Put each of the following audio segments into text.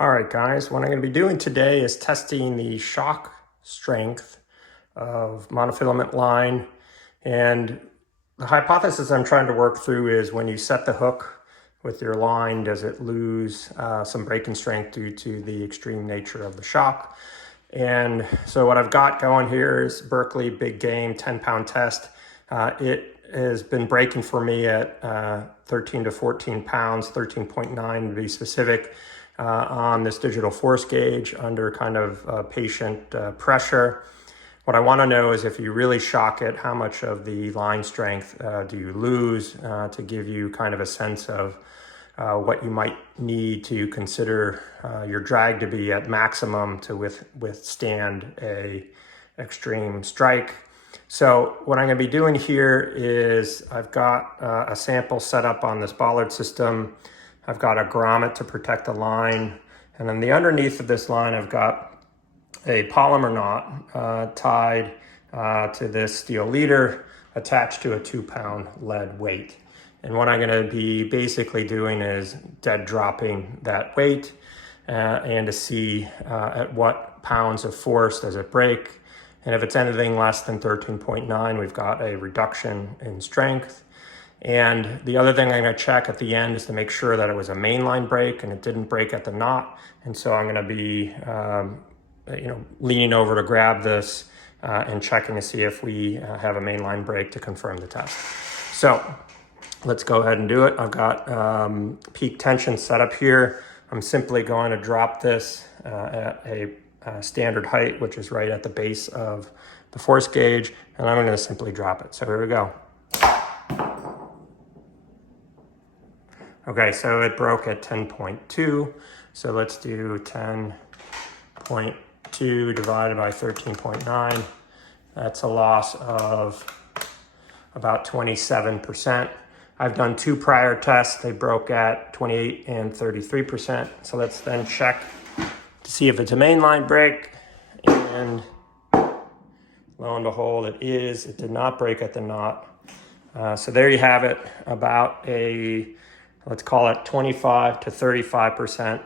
All right, guys, what I'm going to be doing today is testing the shock strength of monofilament line. And the hypothesis I'm trying to work through is when you set the hook with your line, does it lose some breaking strength due to the extreme nature of the shock? And so what I've got going here is Berkley Big Game 10-pound test. It has been breaking for me at 13 to 14 pounds, 13.9 to be specific, on this digital force gauge under kind of patient pressure. What I want to know is if you really shock it, how much of the line strength do you lose, to give you kind of a sense of what you might need to consider your drag to be at maximum to withstand a extreme strike. So what I'm going to be doing here is I've got a sample set up on this bollard system. I've got a grommet to protect the line. And then the underneath of this line, I've got a polymer knot tied to this steel leader attached to a 2-pound lead weight. And what I'm going to be basically doing is dead dropping that weight and to see at what pounds of force does it break. And if it's anything less than 13.9, we've got a reduction in strength. And the other thing I'm going to check at the end is to make sure that it was a mainline break and it didn't break at the knot. And so I'm going to be leaning over to grab this and checking to see if we have a mainline break to confirm the test. So let's go ahead and do it. I've got peak tension set up here. I'm simply going to drop this at a standard height, which is right at the base of the force gauge, and I'm going to simply drop it. So here we go. Okay, so it broke at 10.2. So let's do 10.2 divided by 13.9. That's a loss of about 27%. I've done 2 prior tests. They broke at 28 and 33%. So let's then check to see if it's a mainline break. And lo and behold, it is. It did not break at the knot. So there you have it, about a, let's call it 25 to 35%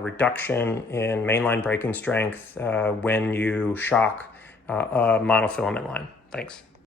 reduction in mainline breaking strength when you shock a monofilament line. Thanks.